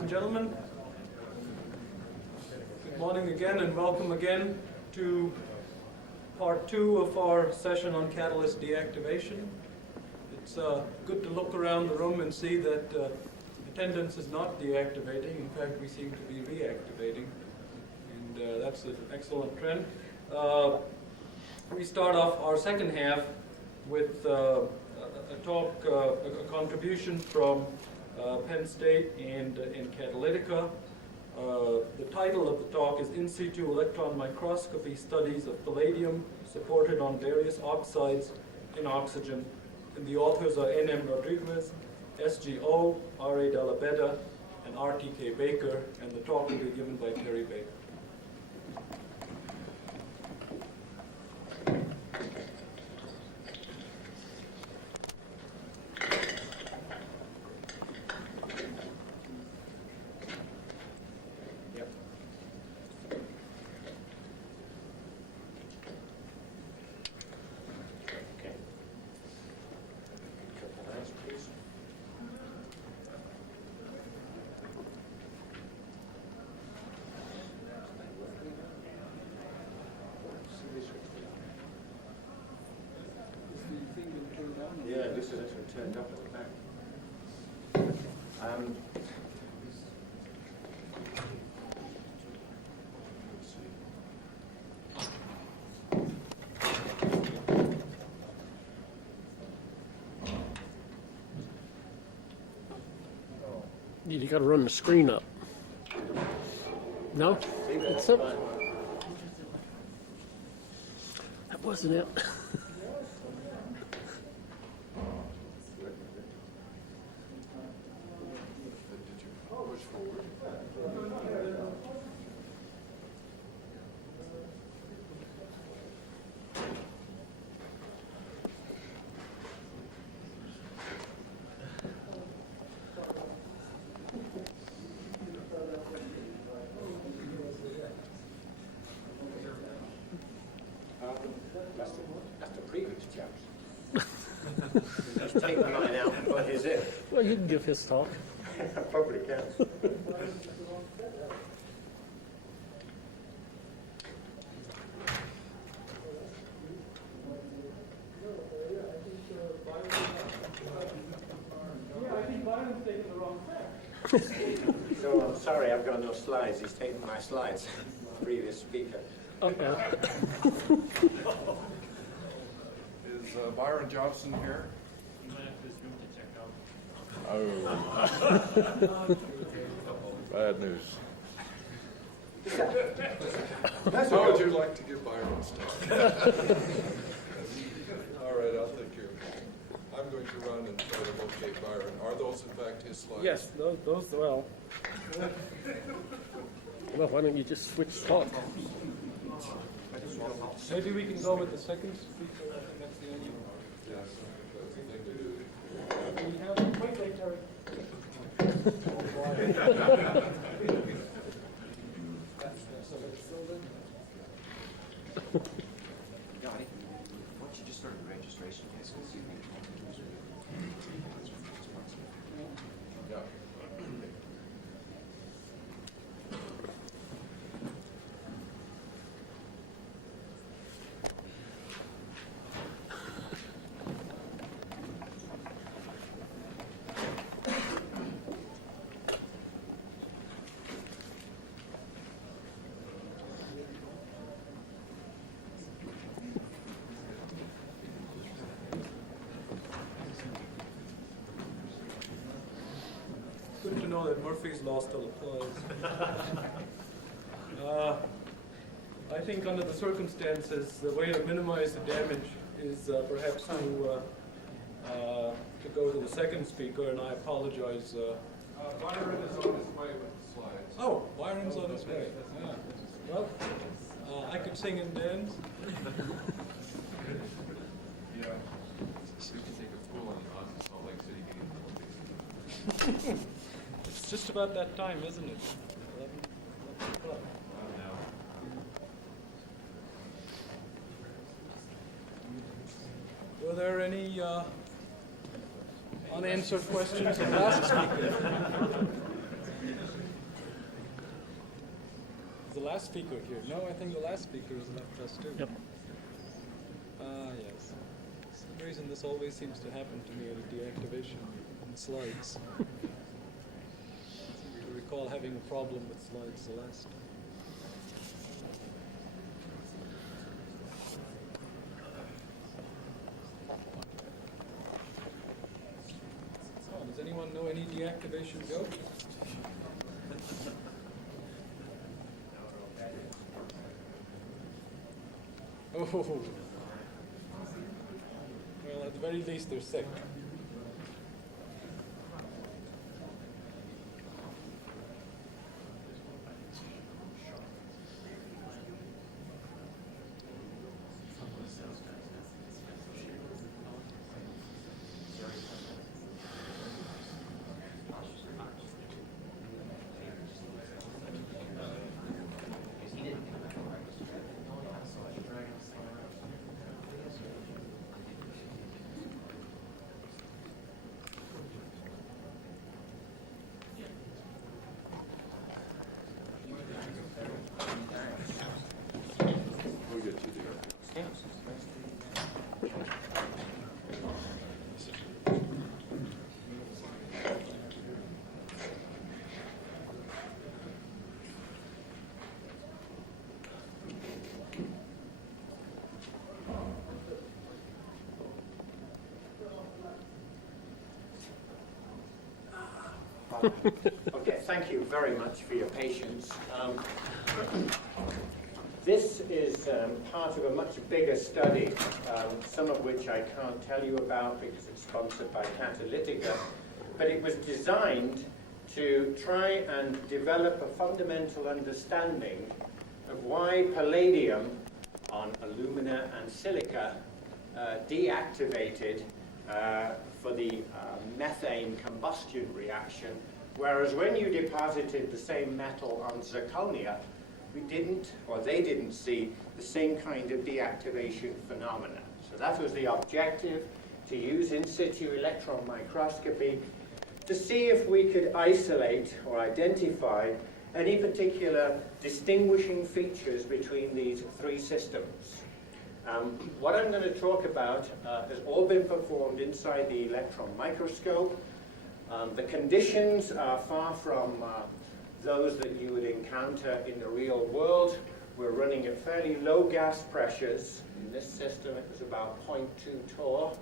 ladies and gentlemen. Good morning again and welcome again to part 2 of our session on catalyst deactivation. It's good to look around the room and see that attendance is not deactivating. In fact, we seem to be reactivating, and that's an excellent trend. We start off our second half with a talk, a contribution from Penn State and Catalytica. The title of the talk is In-Situ Electron Microsopy Studies of Palladium Supported on Various Oxides in Oxygen. And the authors are N.M. Rodriguez, S.G.O., R.A. Della Betta, and R.T.K. Baker, and the talk will be given by Terry Baker. Yeah, this is actually turned up at the back. You got to run the screen up. No? It's up. That wasn't it. That's the previous chaps. Just take the line out and put his in. Well, you can give his talk. I probably can. Yeah, I think Byron's taking the wrong track. So I'm sorry, I've got no slides. He's taken my slides. Previous speaker. Uh-oh. Is Byron Johnson here? You might have to this room to check out. Oh. Bad news. How would you like to give Byron stuff? All right, I'll take care of it. I'm going to run and try to locate Byron. Are those, in fact, his slides? Yes, those well. Well, why don't you just switch talk? Maybe we can go with the second speaker. I think that's the only one. Yes, that's the thing to do. We have, wait, Terry. Johnny, why don't you just start the registration? Yeah. Good to know that Murphy's Law still applies. I think under the circumstances, the way to minimize the damage is perhaps to go to the second speaker, and I apologize. Byron is on his way with the slides. Oh, Byron's on his way. Yeah. Well, I could sing and dance. Yeah. We can take a pool on Salt Lake City meeting. It's just about that time, isn't it? 11 o'clock. Were there any unanswered questions of last speaker? last speaker here. No, I think the last speaker has left us too. Yep. Yes. For some reason this always seems to happen to me at a deactivation in slides. I seem to recall having a problem with slides the last time. Oh, does anyone know any deactivation jokes? Oh, well, at the very least, they're sick. We'll get you there. Okay, thank you very much for your patience. This is part of a much bigger study, some of which I can't tell you about because it's sponsored by Catalytica, but it was designed to try and develop a fundamental understanding of why palladium on alumina and silica deactivated for the methane combustion reaction, whereas when you deposited the same metal on zirconia, we didn't, or they didn't see the same kind of deactivation phenomena. So that was the objective, to use in-situ electron microscopy to see if we could isolate or identify any particular distinguishing features between these three systems. What I'm going to talk about has all been performed inside the electron microscope. The conditions are far from those that you would encounter in the real world. We're running at fairly low gas pressures. In this system it was about 0.2 torr.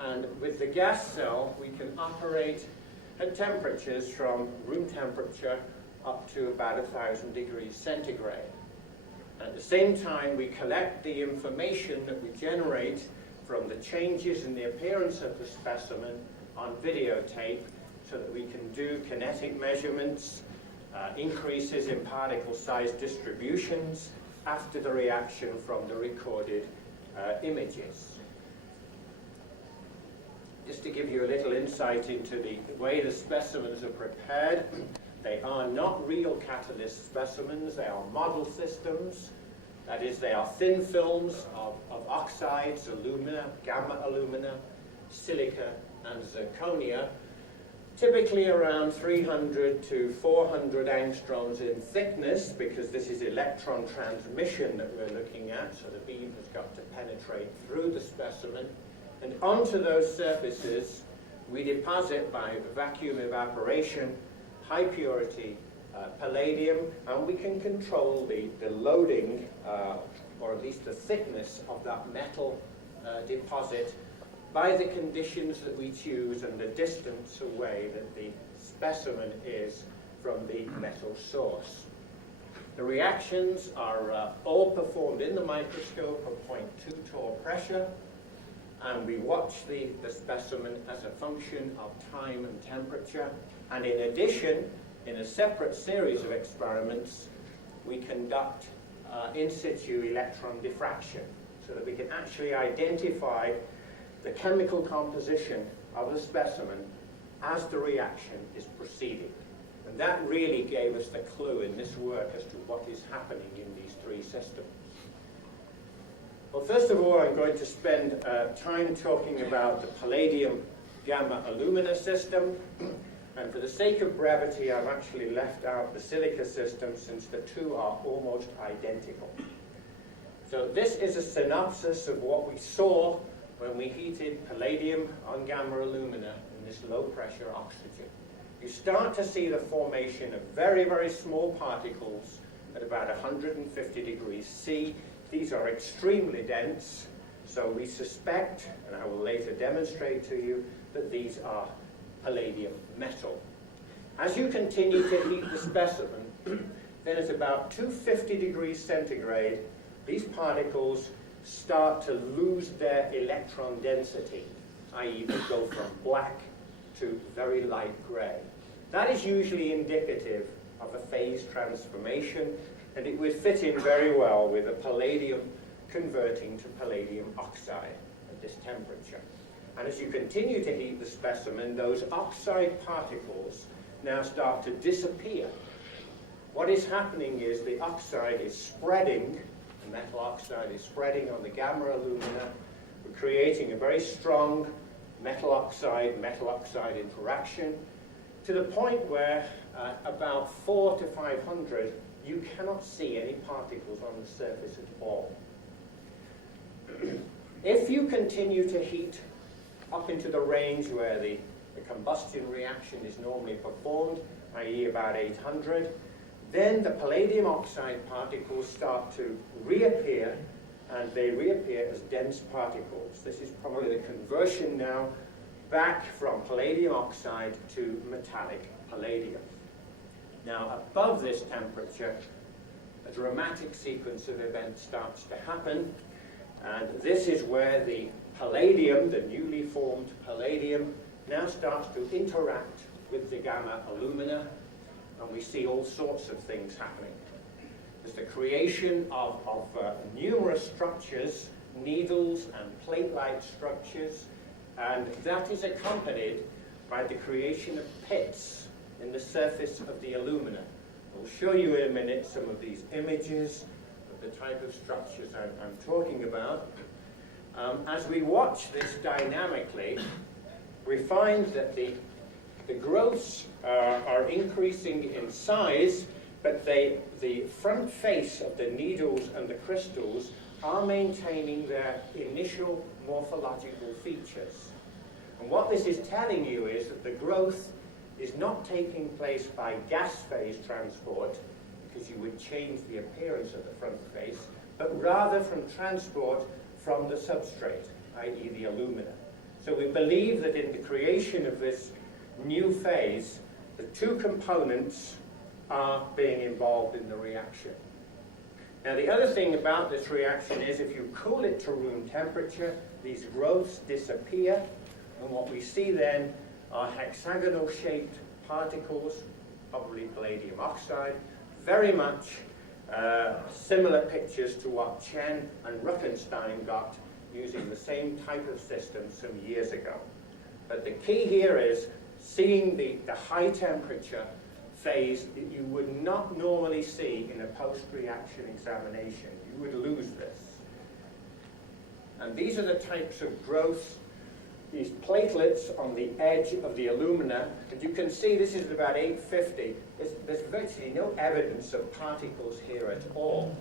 And with the gas cell we can operate at temperatures from room temperature up to about 1,000 degrees centigrade. At the same time we collect the information that we generate from the changes in the appearance of the specimen on videotape so that we can do kinetic measurements, increases in particle size distributions after the reaction from the recorded images. Just to give you a little insight into the way the specimens are prepared, they are not real catalyst specimens, they are model systems. That is, they are thin films of oxides, alumina, gamma alumina, silica, and zirconia, typically around 300 to 400 angstroms in thickness, because this is electron transmission that we're looking at, so the beam has got to penetrate through the specimen. And onto those surfaces, we deposit by vacuum evaporation high purity palladium, and we can control the loading, or at least the thickness of that metal deposit by the conditions that we choose and the distance away that the specimen is from the metal source. The reactions are all performed in the microscope at 0.2 torr pressure, and we watch the specimen as a function of time and temperature. And in addition, in a separate series of experiments, we conduct in-situ electron diffraction so that we can actually identify the chemical composition of the specimen as the reaction is proceeding. And that really gave us the clue in this work as to what is happening in these three systems. Well, first of all, I'm going to spend time talking about the Palladium Gamma alumina system. And for the sake of brevity, I've actually left out the silica system since the two are almost identical. So this is a synopsis of what we saw when we heated palladium on gamma alumina in this low pressure oxygen. You start to see the formation of very, very small particles at about 150 degrees C. These are extremely dense, so we suspect, and I will later demonstrate to you, that these are palladium metal. As you continue to heat the specimen, then at about 250 degrees centigrade, these particles start to lose their electron density, i.e. they go from black to very light gray. That is usually indicative of a phase transformation, and it would fit in very well with a palladium converting to palladium oxide at this temperature. And as you continue to heat the specimen, those oxide particles now start to disappear. What is happening is the oxide is spreading, the metal oxide is spreading on the gamma alumina. We're creating a very strong metal oxide interaction to the point where about 4 to 500, you cannot see any particles on the surface at all. If you continue to heat up into the range where the combustion reaction is normally performed, i.e. about 800, then the palladium oxide particles start to reappear, and they reappear as dense particles. This is probably the conversion now back from palladium oxide to metallic palladium. Now, above this temperature, a dramatic sequence of events starts to happen, and this is where the palladium, the newly formed palladium, now starts to interact with the gamma alumina, and we see all sorts of things happening. There's the creation of numerous structures, needles and plate-like structures, and that is accompanied by the creation of pits in the surface of the alumina. I'll show you in a minute some of these images of the type of structures I'm talking about. As we watch this dynamically, we find that the growths are increasing in size, but the front face of the needles and the crystals are maintaining their initial morphological features. And what this is telling you is that the growth is not taking place by gas phase transport, because you would change the appearance of the front face, but rather from transport from the substrate, i.e. the alumina. So we believe that in the creation of this new phase, the two components are being involved in the reaction. Now, the other thing about this reaction is if you cool it to room temperature, these growths disappear, and what we see then are hexagonal-shaped particles, probably palladium oxide, very much similar pictures to what Chen and Ruckenstein got using the same type of system some years ago. But the key here is seeing the high temperature phase that you would not normally see in a post-reaction examination. You would lose this. And these are the types of growths, these platelets on the edge of the alumina. And you can see this is at about 850. There's virtually no evidence of particles here at all.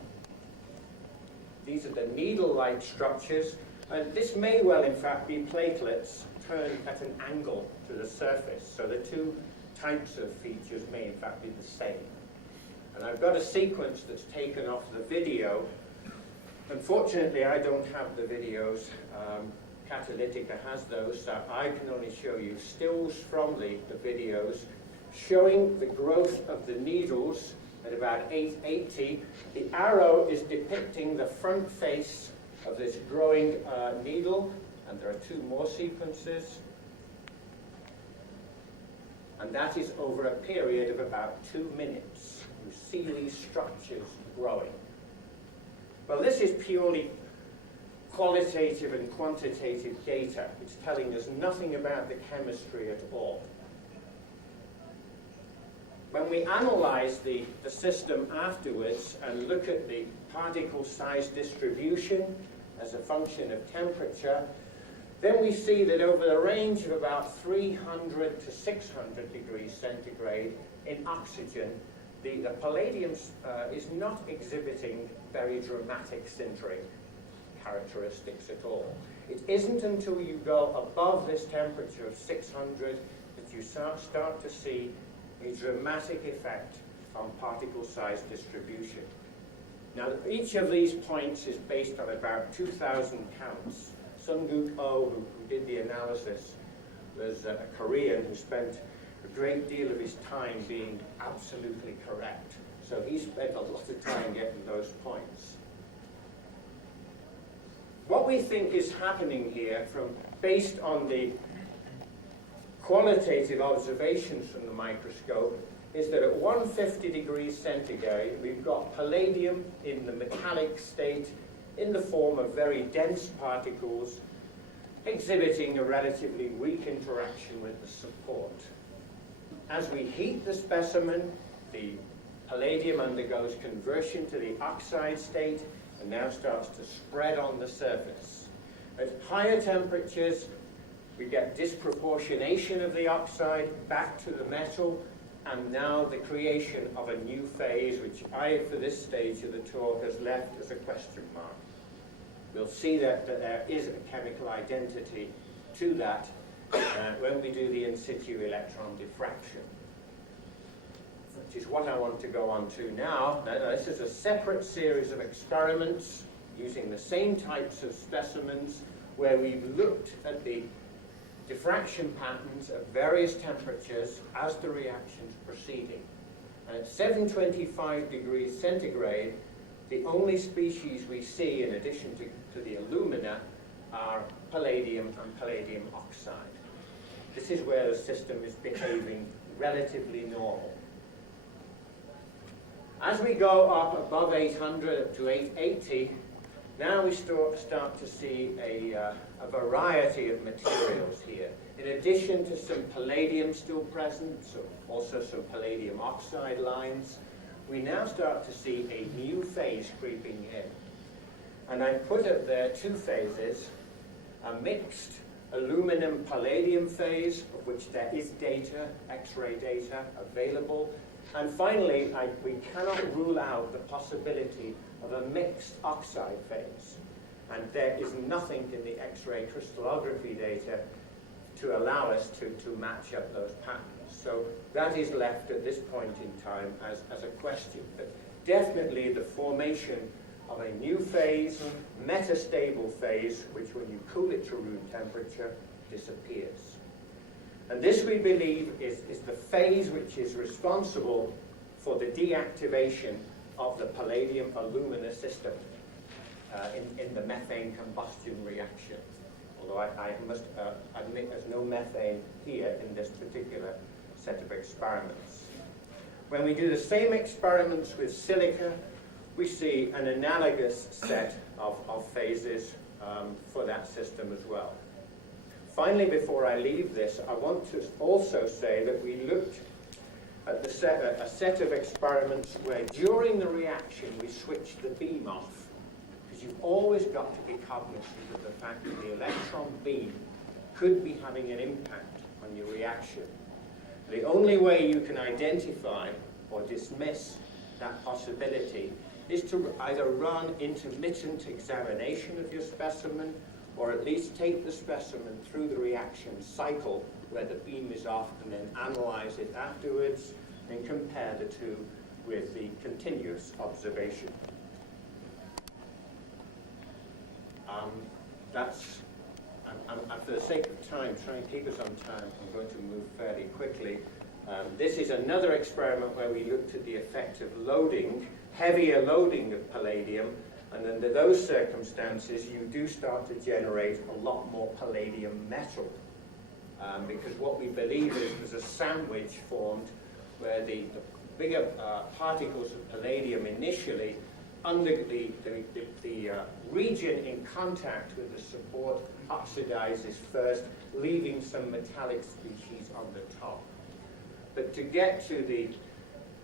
These are the needle-like structures, and this may well, in fact, be platelets turned at an angle to the surface. So the two types of features may, in fact, be the same. And I've got a sequence that's taken off the video. Unfortunately, I don't have the videos. Catalytica has those, so I can only show you stills from the videos showing the growth of the needles at about 880. The arrow is depicting the front face of this growing needle, and there are two more sequences. And that is over a period of about 2 minutes. You see these structures growing. Well, this is purely qualitative and quantitative data. It's telling us nothing about the chemistry at all. When we analyze the system afterwards and look at the particle size distribution as a function of temperature, then we see that over the range of about 300 to 600 degrees centigrade in oxygen, the palladium is not exhibiting very dramatic sintering characteristics at all. It isn't until you go above this temperature of 600 that you start to see a dramatic effect on particle size distribution. Now, each of these points is based on about 2,000 counts. Sung-Guk Oh, who did the analysis, was a Korean who spent a great deal of his time being absolutely correct. So he spent a lot of time getting those points. What we think is happening here, based on the qualitative observations from the microscope, is that at 150 degrees centigrade, we've got palladium in the metallic state in the form of very dense particles exhibiting a relatively weak interaction with the support. As we heat the specimen, the palladium undergoes conversion to the oxide state and now starts to spread on the surface. At higher temperatures, we get disproportionation of the oxide back to the metal, and now the creation of a new phase, which I, for this stage of the talk, has left as a question mark. We'll see that there is a chemical identity to that when we do the in-situ electron diffraction, which is what I want to go on to now. Now, this is a separate series of experiments using the same types of specimens where we've looked at the diffraction patterns at various temperatures as the reaction's proceeding. And at 725 degrees centigrade, the only species we see, in addition to the alumina, are palladium and palladium oxide. This is where the system is behaving relatively normal. As we go up above 800 up to 880, now we start to see a variety of materials here. In addition to some palladium still present, so also some palladium oxide lines, we now start to see a new phase creeping in. And I put up there two phases, a mixed aluminum-palladium phase, of which there is data, X-ray data, available. And finally, we cannot rule out the possibility of a mixed oxide phase. And there is nothing in the X-ray crystallography data to allow us to match up those patterns. So that is left at this point in time as a question. But definitely the formation of a new phase, metastable phase, which when you cool it to room temperature, disappears. And this, we believe, is the phase which is responsible for the deactivation of the palladium-alumina system in the methane combustion reaction. Although I must admit there's no methane here in this particular set of experiments. When we do the same experiments with silica, we see an analogous set of phases for that system as well. Finally, before I leave this, I want to also say that we looked at a set of experiments where during the reaction we switched the beam off, because you've always got to be cognizant of the fact that the electron beam could be having an impact on your reaction. The only way you can identify or dismiss that possibility is to either run intermittent examination of your specimen, or at least take the specimen through the reaction cycle where the beam is off, and then analyze it afterwards and compare the two with the continuous observation. For the sake of time, trying to keep us on time, I'm going to move fairly quickly. This is another experiment where we looked at the effect of loading, heavier loading of palladium, and under those circumstances you do start to generate a lot more palladium metal. Because what we believe is there's a sandwich formed where the bigger particles of palladium initially, under the region in contact with the support, oxidizes first, leaving some metallic species on the top. But to get to the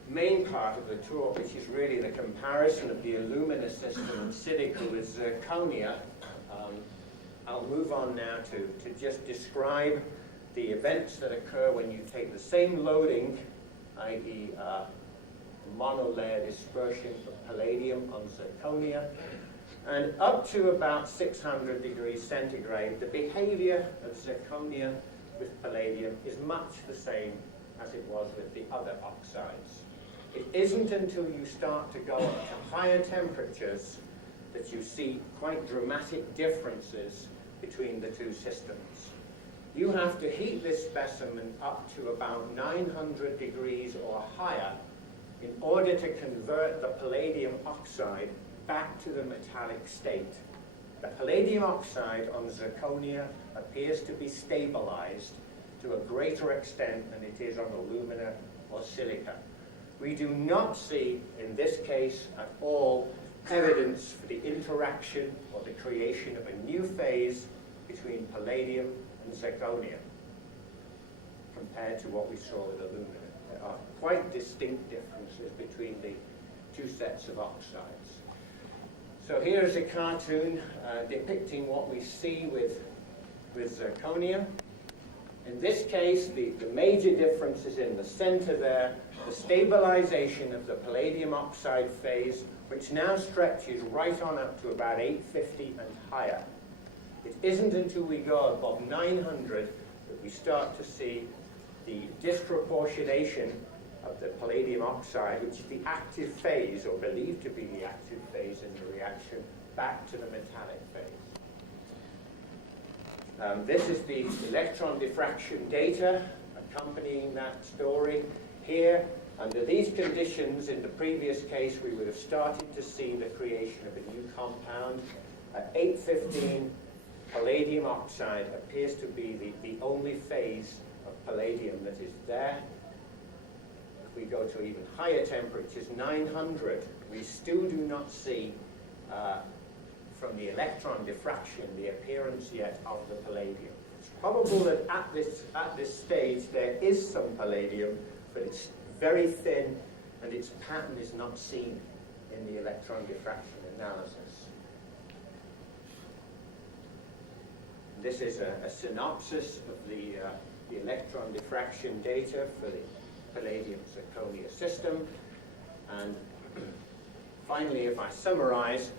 main part of the talk, which is really the comparison of the alumina system in silica with zirconia, I'll move on now to just describe the events that occur when you take the same loading, i.e. Monolayer dispersion of palladium on zirconia, and up to about 600 degrees centigrade, the behavior of zirconia with palladium is much the same as it was with the other oxides. It isn't until you start to go up to higher temperatures that you see quite dramatic differences between the two systems. You have to heat this specimen up to about 900 degrees or higher in order to convert the palladium oxide back to the metallic state. The palladium oxide on zirconia appears to be stabilized to a greater extent than it is on alumina or silica. We do not see, in this case at all, evidence for the interaction or the creation of a new phase between palladium and zirconia compared to what we saw with alumina. There are quite distinct differences between the two sets of oxides. So here is a cartoon depicting what we see with zirconia. In this case, the major difference is in the center there, the stabilization of the palladium oxide phase, which now stretches right on up to about 850 and higher. It isn't until we go above 900 that we start to see the disproportionation of the palladium oxide, which is the active phase, or believed to be the active phase in the reaction, back to the metallic phase. This is the electron diffraction data accompanying that story. Here, under these conditions, in the previous case, we would have started to see the creation of a new compound. At 815, palladium oxide appears to be the only phase of palladium that is there. If we go to even higher temperatures, 900, we still do not see from the electron diffraction the appearance yet of the palladium. It's probable that at this stage there is some palladium, but it's very thin and its pattern is not seen in the electron diffraction analysis. This is a synopsis of the electron diffraction data for the palladium zirconia system. And finally, if I summarize,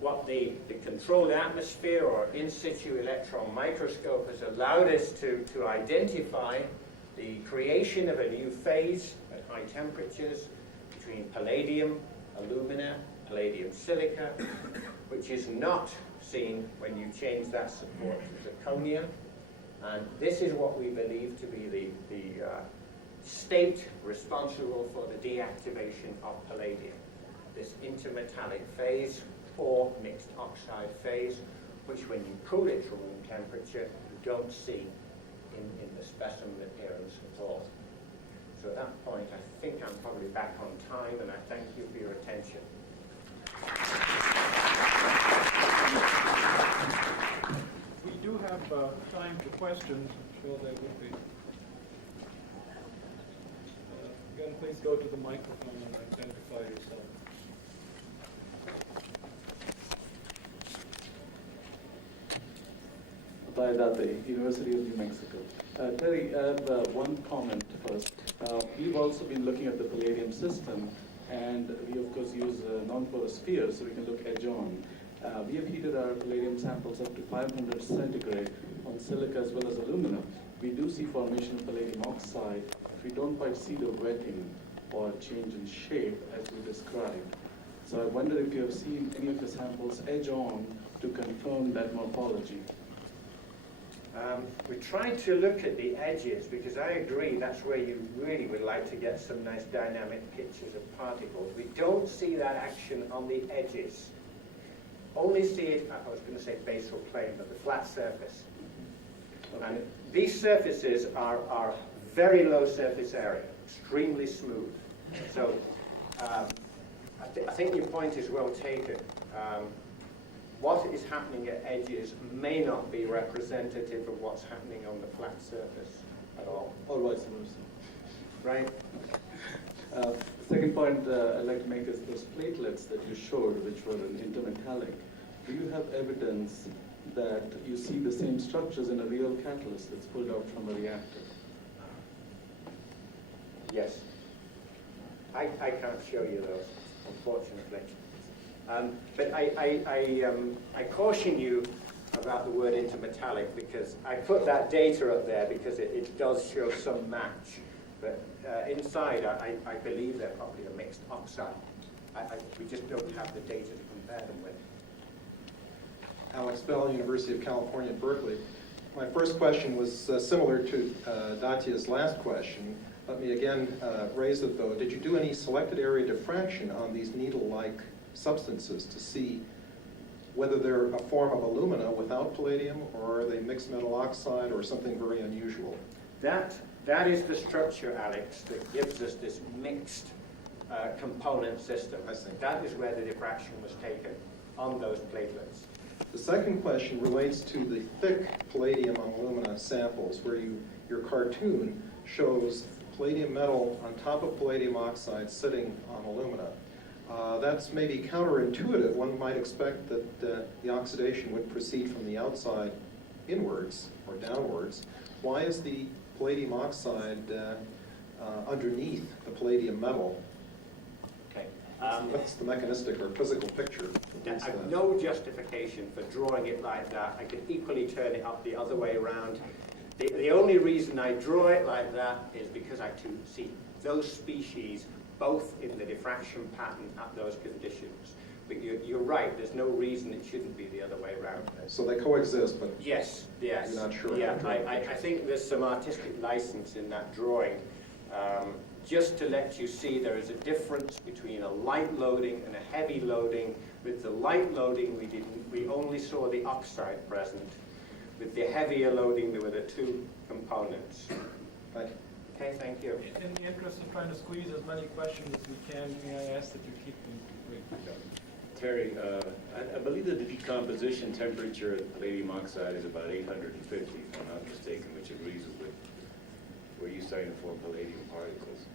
what the controlled atmosphere or in-situ electron microscope has allowed us to identify the creation of a new phase at high temperatures between palladium, alumina, palladium silica, which is not seen when you change that support to zirconia. And this is what we believe to be the state responsible for the deactivation of palladium, this intermetallic phase or mixed oxide phase, which when you cool it to room temperature, you don't see in the specimen appearance at all. So at that point, I think I'm probably back on time, and I thank you for your attention. We do have time for questions. I'm sure there would be. Again, please go to the microphone and identify yourself. Platelets, University of New Mexico. Terry, I have one comment first. We've also been looking at the palladium system, and we of course use non-porous spheres so we can look edge-on. We have heated our palladium samples up to 500 centigrade on silica as well as aluminum. We do see formation of palladium oxide. We don't quite see the wetting or change in shape as we described. So I wonder if you have seen any of the samples edge-on to confirm that morphology. We tried to look at the edges because I agree that's where you really would like to get some nice dynamic pictures of particles. We don't see that action on the edges. Only see it, I was going to say basal plane, but the flat surface. Okay. And these surfaces are very low surface area, extremely smooth. So I think your point is well taken. What is happening at edges may not be representative of what's happening on the flat surface at all. Or vice versa. Right? Second point I'd like to make is those platelets that you showed, which were in intermetallic. Do you have evidence that you see the same structures in a real catalyst that's pulled out from a reactor? Yes. I can't show you those, unfortunately. But I caution you about the word intermetallic, because I put that data up there because it does show some match. But inside, I believe they're probably a mixed oxide. We just don't have the data to compare them with. Alex Bell, University of California, Berkeley. My first question was similar to Datya's last question. Let me again raise it though. Did you do any selected area diffraction on these needle-like substances to see whether they're a form of alumina without palladium, or are they mixed metal oxide or something very unusual? That is the structure, Alex, that gives us this mixed component system. I see. That is where the diffraction was taken on those platelets. The second question relates to the thick palladium on alumina samples, where your cartoon shows palladium metal on top of palladium oxide sitting on alumina. That's maybe counterintuitive. One might expect that the oxidation would proceed from the outside inwards or downwards. Why is the palladium oxide underneath the palladium metal? Okay. What's the mechanistic or physical picture? I have no justification for drawing it like that. I could equally turn it up the other way around. The only reason I draw it like that is because I can see those species both in the diffraction pattern at those conditions. But you're right, there's no reason it shouldn't be the other way around. So they coexist, but Yes. you're not sure? Yeah, I think there's some artistic license in that drawing. Just to let you see there is a difference between a light loading and a heavy loading. With the light loading, we only saw the oxide present. With the heavier loading, there were the two components. Thank you. Okay, thank you. In the interest of trying to squeeze as many questions as we can, may I ask that you keep them brief? Terry, I believe that the decomposition temperature of palladium oxide is about 850, if I'm not mistaken, which agrees with where you're starting to form palladium particles.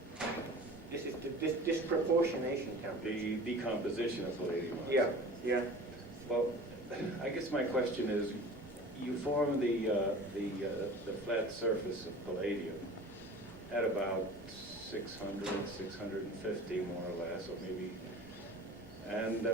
This is the disproportionation temperature. The decomposition of palladium oxide. Yeah, yeah. Well, I guess my question is, you form the flat surface of palladium at about 600, 650 more or less, or maybe. And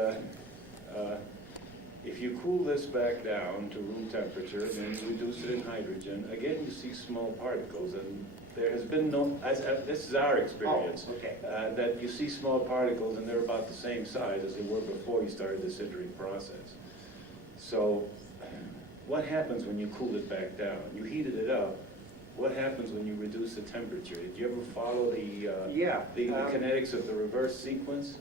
if you cool this back down to room temperature, then you reduce it in hydrogen, again you see small particles. And there has been no, this is our experience, okay. that you see small particles and they're about the same size as they were before you started the sintering process. So what happens when you cool it back down? You heated it up. What happens when you reduce the temperature? Did you ever follow the kinetics of the reverse sequence?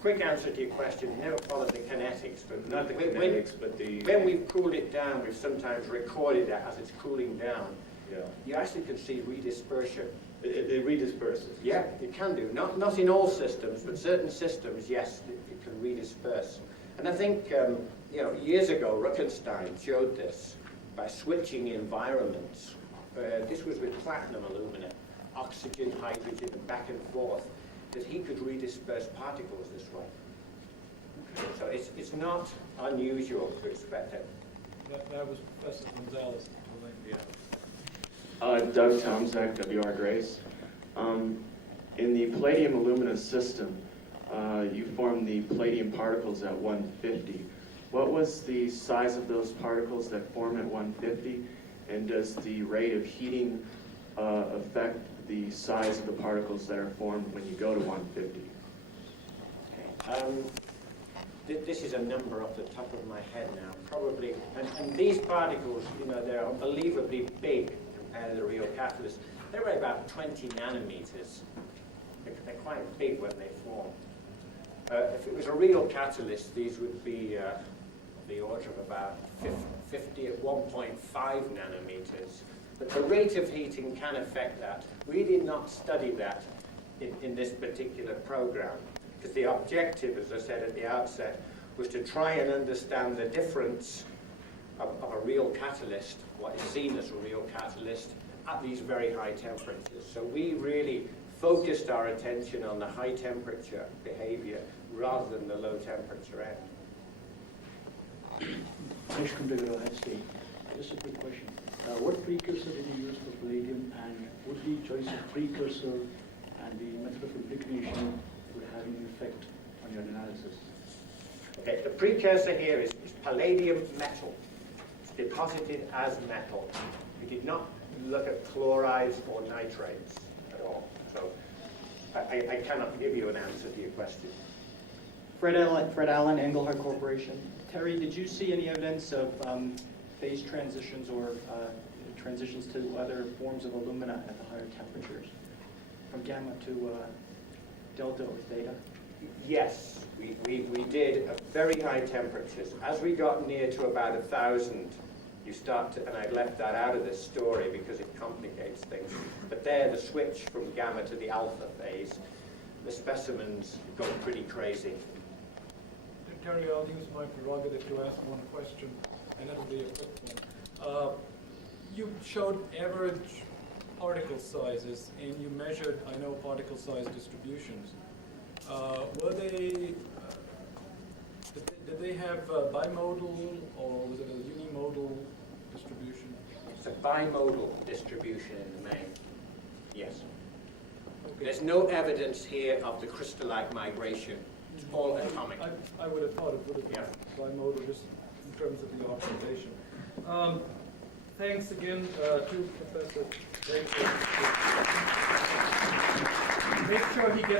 Quick answer to your question, never followed the kinetics. But Not the kinetics, but the... When we've cooled it down, we've sometimes recorded that as it's cooling down. Yeah. You actually can see redispersion. It redisperses. Yeah, you can do. Not in all systems, but certain systems, yes, it can redisperse. And I think, years ago, Ruckenstein showed this by switching environments. This was with platinum alumina, oxygen, hydrogen, and back and forth, that he could redisperse particles this way. So it's not unusual to expect it. That was Professor Gonzalez. Doug Tomczak, W.R. Grace. In the palladium alumina system, you formed the palladium particles at 150. What was the size of those particles that form at 150? And does the rate of heating affect the size of the particles that are formed when you go to 150? This is a number off the top of my head now, probably. And these particles, they're unbelievably big compared to the real catalyst. They're about 20 nanometers. They're quite big when they form. If it was a real catalyst, these would be the order of about 50 at 1.5 nanometers. But the rate of heating can affect that. We did not study that in this particular program, because the objective, as I said at the outset, was to try and understand the difference of a real catalyst, what is seen as a real catalyst, at these very high temperatures. So we really focused our attention on the high temperature behavior rather than the low temperature end. Anish Kumdegara, Ohio State. Just a quick question. What precursor did you use for palladium, and would the choice of precursor and the method of impregnation would have any effect on your analysis? Okay, the precursor here is palladium metal. It's deposited as metal. We did not look at chlorides or nitrates at all. So I cannot give you an answer to your question. Fred Allen, Engelhard Corporation. Terry, did you see any evidence of phase transitions or transitions to other forms of alumina at the higher temperatures, from gamma to delta or theta? Yes, we did at very high temperatures. As we got near to about 1,000, you start to, and I left that out of this story because it complicates things, but there the switch from gamma to the alpha phase, the specimens go pretty crazy. Terry, I'll use my prerogative to ask one question, and it'll be a quick one. You showed average particle sizes, and you measured, I know, particle size distributions. Were they, did they have bimodal, or was it a unimodal distribution? It's a bimodal distribution in the main. Yes. Okay. There's no evidence here of the crystallite migration. It's all atomic. I would have thought it would have been bimodal just in terms of the observation. Thanks again to Professor Baker. Make sure he gets